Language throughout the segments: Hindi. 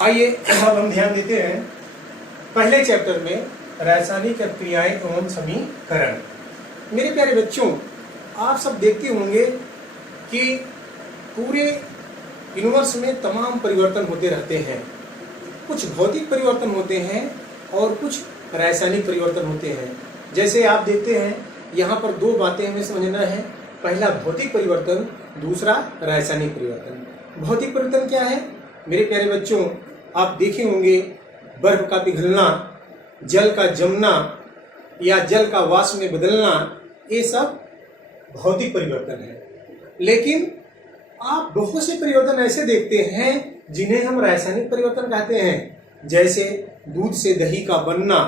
आइए अब हम ध्यान देते हैं पहले चैप्टर में रासायनिक क्रियाएं एवं समीकरण। मेरे प्यारे बच्चों, आप सब देखते होंगे कि पूरे यूनिवर्स में तमाम परिवर्तन होते रहते हैं। कुछ भौतिक परिवर्तन होते हैं और कुछ रासायनिक परिवर्तन होते हैं। जैसे आप देखते हैं यहाँ पर दो बातें हमें समझना है। पहला भौतिक परिवर्तन, दूसरा रासायनिक परिवर्तन। भौतिक परिवर्तन क्या है मेरे प्यारे बच्चों? आप देखे होंगे बर्फ का पिघलना, जल का जमना या जल का वाष्प में बदलना, ये सब भौतिक परिवर्तन है। लेकिन आप बहुत से परिवर्तन ऐसे देखते हैं जिन्हें हम रासायनिक परिवर्तन कहते हैं। जैसे दूध से दही का बनना,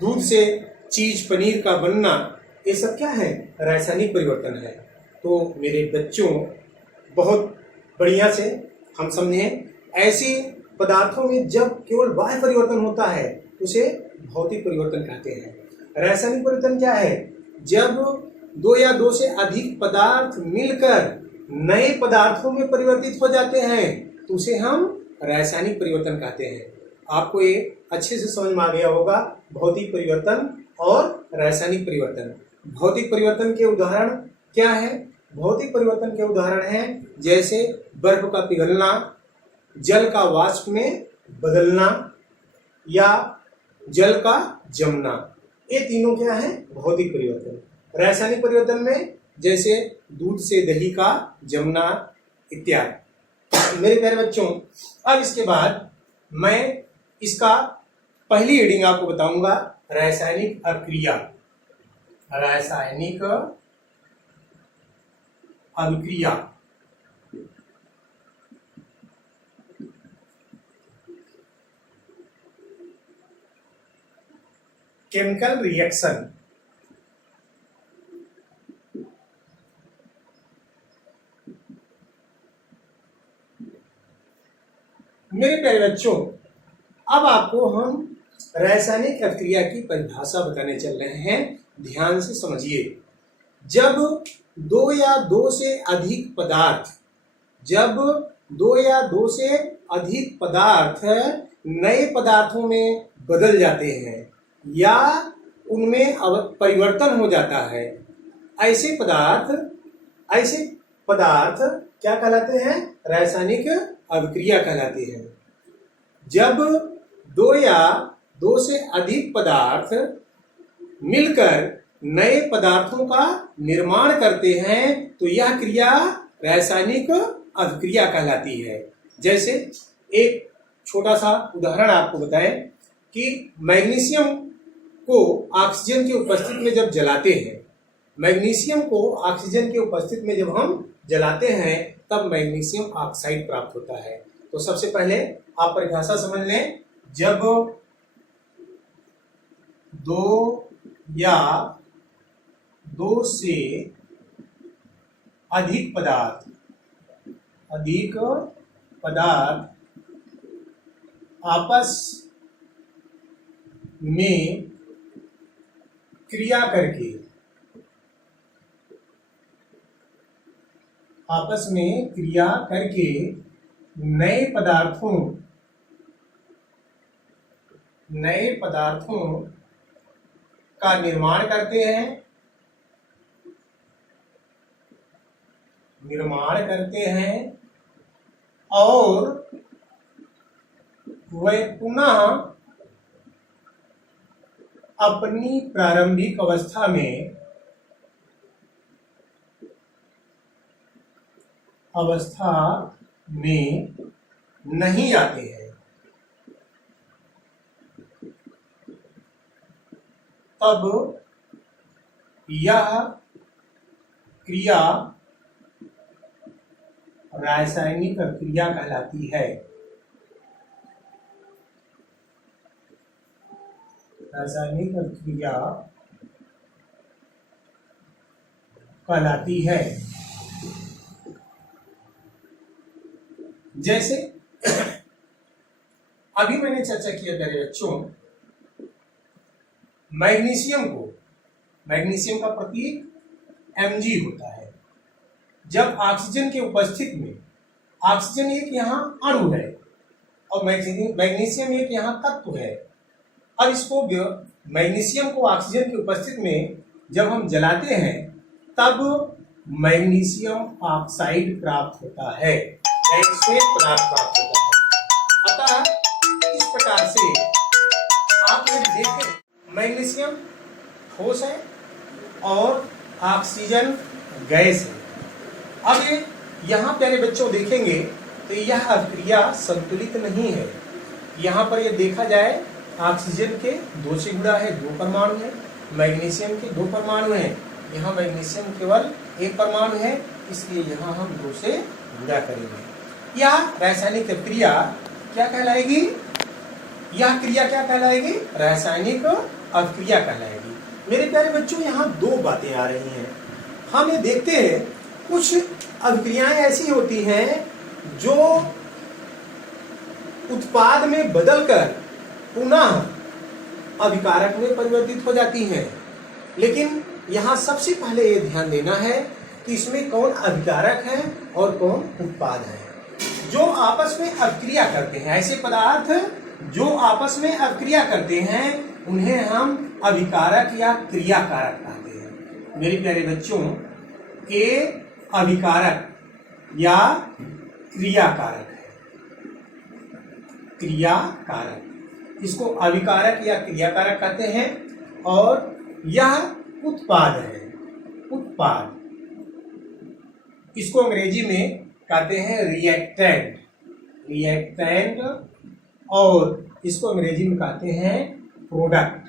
दूध से चीज पनीर का बनना, ये सब क्या है? रासायनिक परिवर्तन है। तो मेरे बच्चों, बहुत बढ़िया से हम समझें, ऐसे पदार्थों में जब केवल बाह्य परिवर्तन होता है उसे भौतिक परिवर्तन कहते हैं। रासायनिक परिवर्तन क्या है? जब दो या दो से अधिक पदार्थ मिलकर नए पदार्थों में परिवर्तित हो जाते हैं तो उसे हम रासायनिक परिवर्तन कहते हैं। आपको ये अच्छे से समझ में आ गया होगा, भौतिक परिवर्तन और रासायनिक परिवर्तन। भौतिक परिवर्तन के उदाहरण क्या है? भौतिक परिवर्तन के उदाहरण हैं जैसे बर्फ का पिघलना, जल का वाष्प में बदलना या जल का जमना। ये तीनों क्या है? भौतिक परिवर्तन। रासायनिक परिवर्तन में जैसे दूध से दही का जमना इत्यादि। मेरे प्यारे बच्चों, अब इसके बाद मैं इसका पहली रीडिंग आपको बताऊंगा, रासायनिक अभिक्रिया। रासायनिक अभिक्रिया। Chemical reaction. मेरे प्यारे बच्चों, अब आपको हम रासायनिक अभिक्रिया की परिभाषा बताने चल रहे हैं। ध्यान से समझिए। जब दो या दो से अधिक पदार्थ नए पदार्थों में बदल जाते हैं या उनमें परिवर्तन हो जाता है, ऐसे पदार्थ क्या कहलाते हैं? रासायनिक अभिक्रिया कहलाते हैं। जब दो या दो से अधिक पदार्थ मिलकर नए पदार्थों का निर्माण करते हैं तो यह क्रिया रासायनिक अभिक्रिया कहलाती है। जैसे एक छोटा सा उदाहरण आपको बताएं कि मैग्नीशियम को ऑक्सीजन की उपस्थिति में जब जलाते हैं, हम जलाते हैं तब मैग्नीशियम ऑक्साइड प्राप्त होता है। तो सबसे पहले आप परिभाषा समझ लें। जब दो या दो से अधिक पदार्थ आपस में क्रिया करके नए पदार्थों का निर्माण करते हैं और वे पुनः अपनी प्रारंभिक अवस्था में नहीं आते हैं, तब यह क्रिया रासायनिक क्रिया कहलाती है। रासायनिक क्रिया कहलाती है। जैसे अभी मैंने चर्चा किया मेरे बच्चों, मैग्नीशियम का प्रतीक Mg होता है। जब ऑक्सीजन के उपस्थिति में, ऑक्सीजन एक यहाँ अणु है, और मैग्नीशियम एक यहाँ तत्व है। अब इसको मैग्नीशियम को ऑक्सीजन की उपस्थिति में जब हम जलाते हैं तब मैग्नीशियम ऑक्साइड प्राप्त होता है, श्वेत पदार्थ प्राप्त होता है। अतः इस प्रकार से आप यदि देखें मैग्नीशियम ठोस है और ऑक्सीजन गैस है। अब ये यहाँ प्यारे बच्चों देखेंगे तो यह अभिक्रिया संतुलित नहीं है। यहाँ पर यह देखा जाए ऑक्सीजन के 2 से गुणा है, 2 परमाणु है, मैग्नीशियम के 2 परमाणु हैं, यहाँ मैग्नीशियम केवल 1 परमाणु है, इसलिए यहाँ हम 2 से गुणा करेंगे। यह रासायनिक क्रिया क्या कहलाएगी? यह क्रिया क्या कहलाएगी? रासायनिक अभिक्रिया कहलाएगी। मेरे प्यारे बच्चों यहाँ 2 बातें आ रही हैं। हम ये देखते हैं कुछ अभिक्रियाएं ऐसी होती हैं जो उत्पाद में बदलकर पुनः अभिकारक में परिवर्तित हो जाती हैं। लेकिन यहाँ सबसे पहले ये ध्यान देना है कि इसमें कौन अभिकारक है और कौन उत्पाद है। जो आपस में अभिक्रिया करते हैं, ऐसे पदार्थ जो आपस में अभिक्रिया करते हैं उन्हें हम अभिकारक या क्रियाकारक कहते हैं। मेरे प्यारे बच्चों, ये अभिकारक या क्रियाकारक है, क्रियाकारक, इसको अभिकारक या क्रियाकारक कहते हैं। और यह उत्पाद है, उत्पाद, इसको अंग्रेजी में कहते हैं रिएक्टेंट, रिएक्टेंट, और इसको अंग्रेजी में कहते हैं प्रोडक्ट।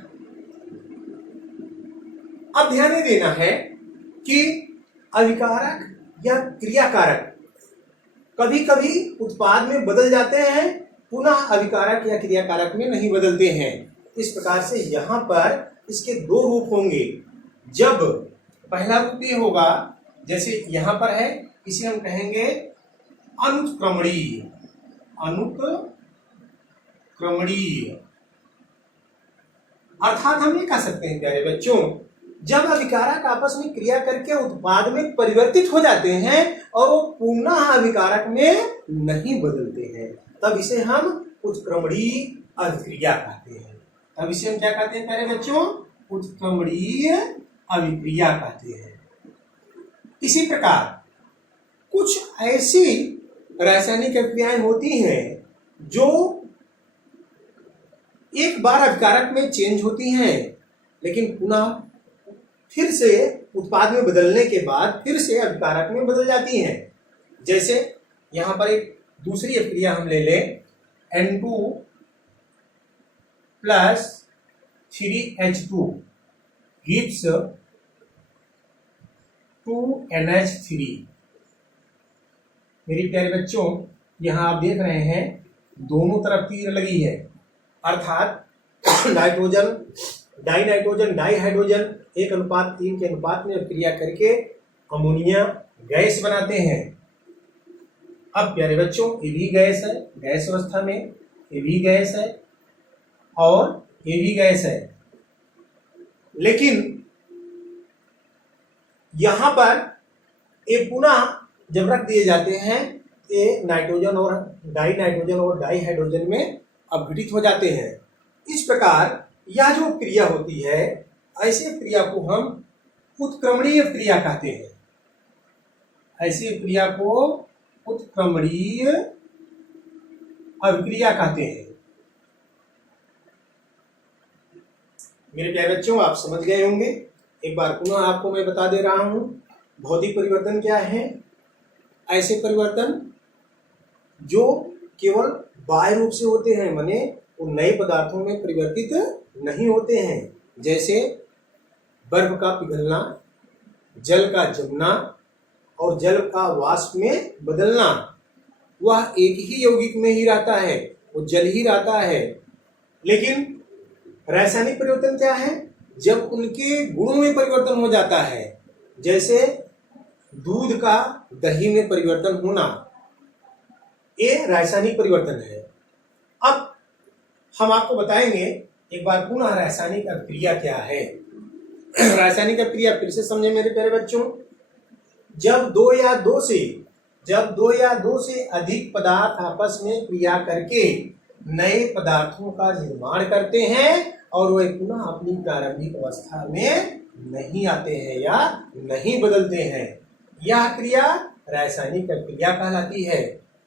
अब ध्यान देना है कि अभिकारक या क्रियाकारक कभी कभी उत्पाद में बदल जाते हैं, पुनः अभिकारक या क्रियाकारक में नहीं बदलते हैं। इस प्रकार से यहाँ पर इसके 2 रूप होंगे। जब पहला रूप ये होगा, जैसे यहाँ पर है, इसे हम कहेंगे अनुत्क्रमणीय, अनुत्क्रमणीय, अर्थात हम ये कह सकते हैं प्यारे बच्चों, जब अभिकारक आपस में क्रिया करके उत्पाद में परिवर्तित हो जाते हैं और वो पुनः अभिकारक में नहीं बदलते हैं, तब इसे हम उत्क्रमणीय अभिक्रिया कहते हैं। तब इसे हम क्या कहते हैं प्यारे बच्चों? उत्क्रमणीय अभिक्रिया कहते हैं। इसी प्रकार कुछ ऐसी रासायनिक अभिक्रियाएं होती हैं जो एक बार अभिकारक में चेंज होती हैं, लेकिन पुनः फिर से उत्पाद में बदलने के बाद फिर से अभिकारक में बदल जाती हैं। जैसे यहाँ पर एक दूसरी अभिक्रिया हम ले लें, N2 + 3H2 gives 2NH3। मेरे प्यारे बच्चों, यहाँ आप देख रहे हैं दोनों तरफ तीर लगी है, अर्थात नाइट्रोजन, डाइनाइट्रोजन, डाइहाइड्रोजन 1:3 के अनुपात में अभिक्रिया करके अमोनिया गैस बनाते हैं। अब प्यारे बच्चों, ये भी गैस है, गैस अवस्था में ये भी गैस है और ये भी गैस है, लेकिन यहां पर ये पुनः जब रख दिए जाते हैं, ये नाइट्रोजन और डाइनाइट्रोजन और डाइहाइड्रोजन में अपघटित हो जाते हैं। इस प्रकार यह जो क्रिया होती है, ऐसे क्रिया को हम उत्क्रमणीय क्रिया कहते हैं। ऐसी क्रिया को उत्क्रमणीय अभिक्रिया कहते हैं। मेरे प्यारे बच्चों, आप समझ गए होंगे। एक बार पुनः आपको मैं बता दे रहा हूं, भौतिक परिवर्तन क्या है? ऐसे परिवर्तन जो केवल बाह्य रूप से होते हैं, माने वो नए पदार्थों में परिवर्तित नहीं होते हैं। जैसे बर्फ का पिघलना, जल का जमना और जल का वाष्प में बदलना, वह एक ही यौगिक में ही रहता है, वो जल ही रहता है। लेकिन रासायनिक परिवर्तन क्या है? जब उनके गुणों में परिवर्तन हो जाता है, जैसे दूध का दही में परिवर्तन होना, ये रासायनिक परिवर्तन है। अब हम आपको बताएंगे एक बार पुनः रासायनिक अभिक्रिया क्या है। रासायनिक अभिक्रिया फिर से समझे मेरे प्यारे बच्चों। जब 2 या 2 से जब दो या दो से अधिक पदार्थ आपस में क्रिया करके नए पदार्थों का निर्माण करते हैं और वे पुनः अपनी प्रारंभिक अवस्था में नहीं आते हैं या नहीं बदलते हैं, यह क्रिया रासायनिक क्रिया कहलाती है।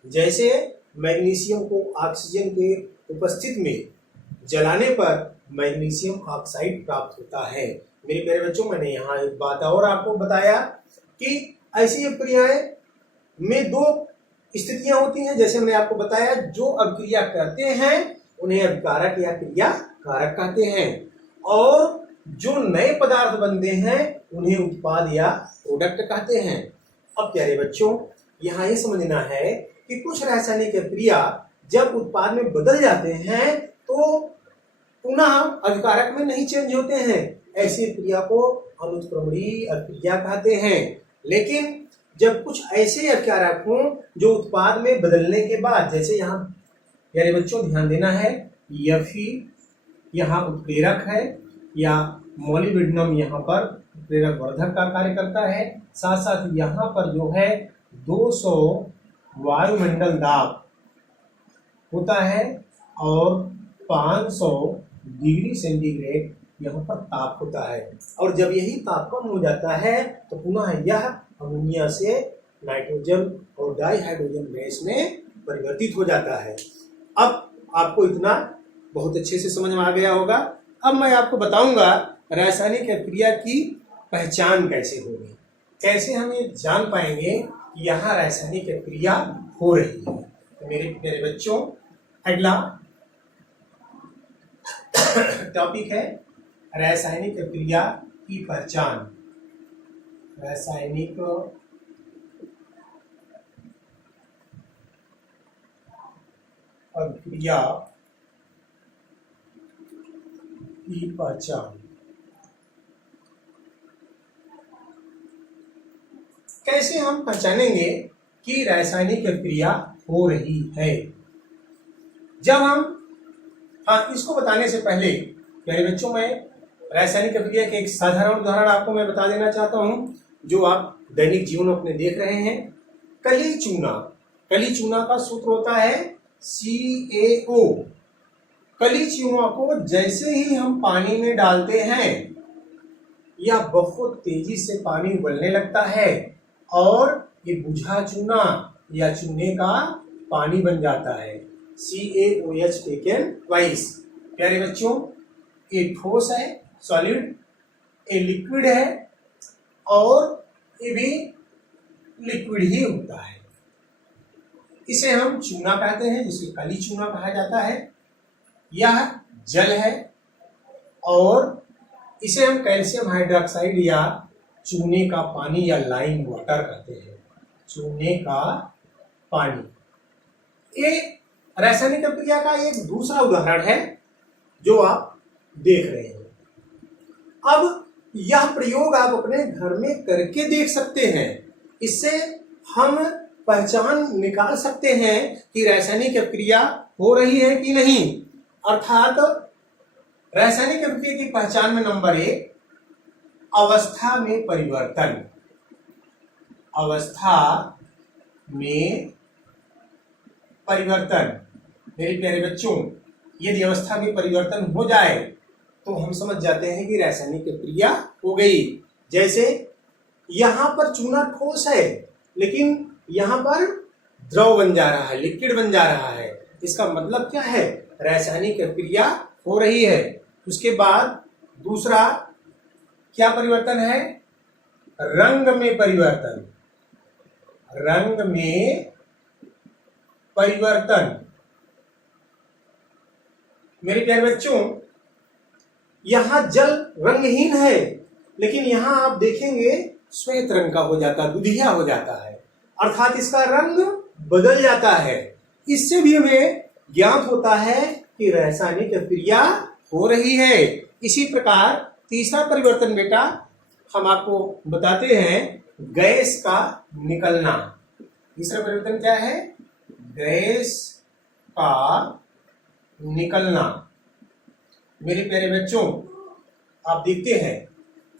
जैसे मैग्नीशियम को ऑक्सीजन के उपस्थिति में जलाने पर मैग्नीशियम ऑक्साइड प्राप्त होता है। मेरे प्यारे बच्चों, मैंने यहाँ एक बात और आपको बताया कि ऐसी क्रियाएं में दो स्थितियां होती हैं। जैसे मैंने आपको बताया, जो अभिक्रिया करते हैं उन्हें अभिकारक या क्रिया कारक कहते हैं, और जो नए पदार्थ बनते हैं उन्हें उत्पाद या प्रोडक्ट कहते हैं। अब प्यारे बच्चों, यहाँ ये समझना है कि कुछ रासायनिक क्रिया जब उत्पाद में बदल जाते हैं तो पुनः अभिकारक में नहीं चेंज होते हैं। ऐसी क्रिया को अनुत्क्रमणीय अभिक्रिया कहते हैं। लेकिन जब कुछ ऐसे अभिकारक हों जो उत्पाद में बदलने के बाद, जैसे यहाँ प्यारे बच्चों ध्यान देना है, Fe यहाँ उत्प्रेरक है या मोलिब्डेनम यहाँ पर उत्प्रेरक वर्धक का कार्य करता है। साथ साथ यहाँ पर जो है 200 वायुमंडल दाब होता है और 500 डिग्री सेंटीग्रेड यहाँ पर ताप होता है, और जब यही ताप कम हो जाता है तो पुनः यह अमोनिया से नाइट्रोजन और डाइहाइड्रोजन गैस में परिवर्तित हो जाता है। अब आपको इतना बहुत अच्छे से समझ में आ गया होगा। अब मैं आपको बताऊंगा रासायनिक क्रिया की पहचान कैसे होगी, कैसे हम ये जान पाएंगे कि यहाँ रासायनिक क्रिया हो रही है। तो मेरे बच्चों, अगला टॉपिक है रासायनिक क्रिया की पहचान। रासायनिक क्रिया की पहचान। कैसे हम पहचानेंगे कि रासायनिक क्रिया हो रही है? जब हम इसको बताने से पहले प्यारे बच्चों, मैं रासायनिक क्रिया के एक साधारण उदाहरण आपको मैं बता देना चाहता हूं, जो आप दैनिक जीवन में अपने देख रहे हैं। कली चूना, कली चूना का सूत्र होता है CaO। कली चूना को जैसे ही हम पानी में डालते हैं, यह बहुत तेजी से पानी उबलने लगता है और ये बुझा चूना या चूने का पानी बन जाता है। CaOH taken twice. प्यारे बच्चों, ये ठोस है, सॉलिड, ये लिक्विड है और ये भी लिक्विड ही होता है। इसे हम चूना कहते हैं, जिसे कली चूना कहा जाता है। यह जल है और इसे हम कैल्शियम हाइड्रोक्साइड या चूने का पानी या लाइम वाटर कहते हैं। चूने का पानी ये रासायनिक क्रिया का एक दूसरा उदाहरण है जो आप देख रहे हैं। अब यह प्रयोग आप अपने घर में करके देख सकते हैं। इससे हम पहचान निकाल सकते हैं कि रासायनिक क्रिया हो रही है कि नहीं। अर्थात रासायनिक क्रिया की पहचान में नंबर 1, अवस्था में परिवर्तन। अवस्था में परिवर्तन। मेरे प्यारे बच्चों, यदि अवस्था में परिवर्तन हो जाए तो हम समझ जाते हैं कि रासायनिक क्रिया हो गई। जैसे यहाँ पर चूना ठोस है, लेकिन यहाँ पर द्रव बन जा रहा है, लिक्विड बन जा रहा है। इसका मतलब क्या है? रासायनिक क्रिया हो रही है। उसके बाद दूसरा क्या परिवर्तन है? रंग में परिवर्तन। रंग में परिवर्तन। मेरे प्यारे बच्चों, यहां जल रंगहीन है, लेकिन यहां आप देखेंगे श्वेत रंग का हो जाता है, दुधिया हो जाता है, अर्थात इसका रंग बदल जाता है। इससे भी हमें ज्ञात होता है कि रासायनिक क्रिया हो रही है। इसी प्रकार तीसरा परिवर्तन बेटा हम आपको बताते हैं, गैस का निकलना। तीसरा परिवर्तन क्या है? गैस का निकलना। मेरे प्यारे बच्चों, आप देखते हैं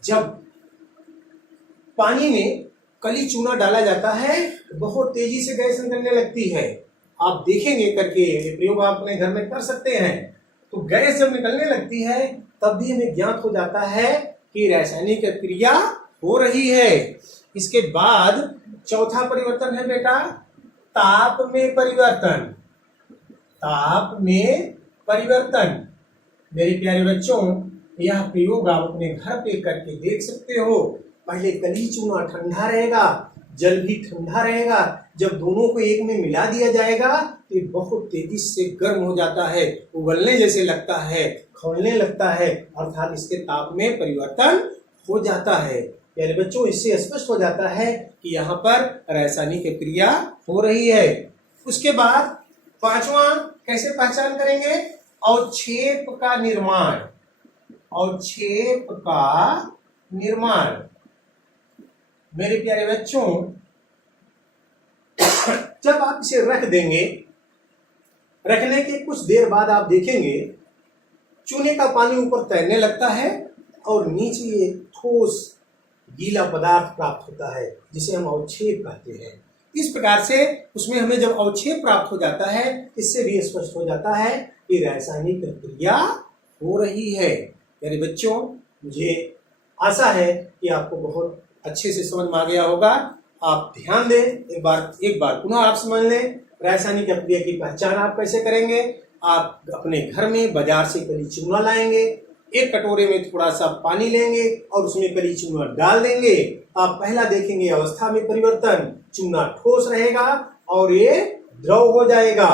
जब पानी में कली चूना डाला जाता है बहुत तेजी से गैस निकलने लगती है। आप देखेंगे करके, ये प्रयोग आप अपने घर में कर सकते हैं। तो गैस जब निकलने लगती है तब भी हमें ज्ञात हो जाता है कि रासायनिक क्रिया हो रही है। इसके बाद चौथा परिवर्तन है बेटा ताप में परिवर्तन। ताप में परिवर्तन। मेरे प्यारे बच्चों, यह प्रयोग आप अपने घर पे करके देख सकते हो। पहले कली चूना ठंडा रहेगा, जल भी ठंडा रहेगा। जब दोनों को एक में मिला दिया जाएगा तो ये बहुत तेजी से गर्म हो जाता है, उबलने जैसे लगता है, खौलने लगता है, अर्थात इसके ताप में परिवर्तन हो जाता है। प्यारे बच्चों, इससे स्पष्ट हो जाता है कि यहाँ पर रासायनिक क्रिया हो रही है। उसके बाद पांचवा कैसे पहचान करेंगे? अवक्षेप का निर्माण। अवक्षेप का निर्माण। मेरे प्यारे बच्चों, जब आप इसे रख देंगे, रखने के कुछ देर बाद आप देखेंगे चूने का पानी ऊपर तैरने लगता है और नीचे ये ठोस गीला पदार्थ प्राप्त होता है, जिसे हम अवक्षेप कहते हैं। इस प्रकार से उसमें हमें जब अवक्षेप प्राप्त हो जाता है, इससे भी स्पष्ट हो जाता है कि रासायनिक क्रिया हो रही है। मेरे बच्चों, मुझे आशा है कि आपको बहुत अच्छे से समझ में आ गया होगा। आप ध्यान दें, एक बार पुनः आप समझ लें। रासायनिक क्रिया की पहचान आप कैसे करेंगे? आप अपने घर में बाजार से कली चूना लाएंगे, एक कटोरे में थोड़ा सा पानी लेंगे और उसमें कली चूना डाल देंगे। आप पहला देखेंगे अवस्था में परिवर्तन, चूना ठोस रहेगा और ये द्रव हो जाएगा।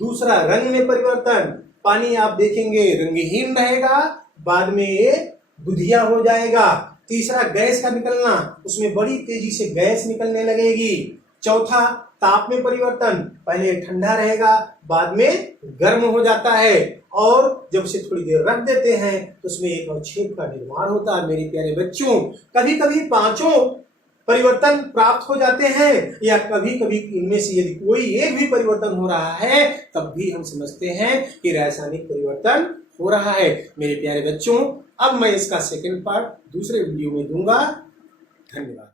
दूसरा रंग में परिवर्तन, पानी आप देखेंगे रंगहीन रहेगा, बाद में ये दुधिया हो जाएगा। तीसरा गैस का निकलना, उसमें बड़ी तेजी से गैस निकलने लगेगी। चौथा ताप में परिवर्तन, पहले ठंडा रहेगा, बाद में गर्म हो जाता है और जब उसे थोड़ी देर रख देते हैं तो उसमें एक अवक्षेप का निर्माण होता है। मेरे प्यारे बच्चों, कभी कभी पांचों परिवर्तन प्राप्त हो जाते हैं या कभी कभी इनमें से यदि कोई एक भी परिवर्तन हो रहा है तब भी हम समझते हैं कि रासायनिक परिवर्तन हो रहा है। मेरे प्यारे बच्चों, अब मैं इसका सेकंड पार्ट दूसरे वीडियो में दूंगा। धन्यवाद।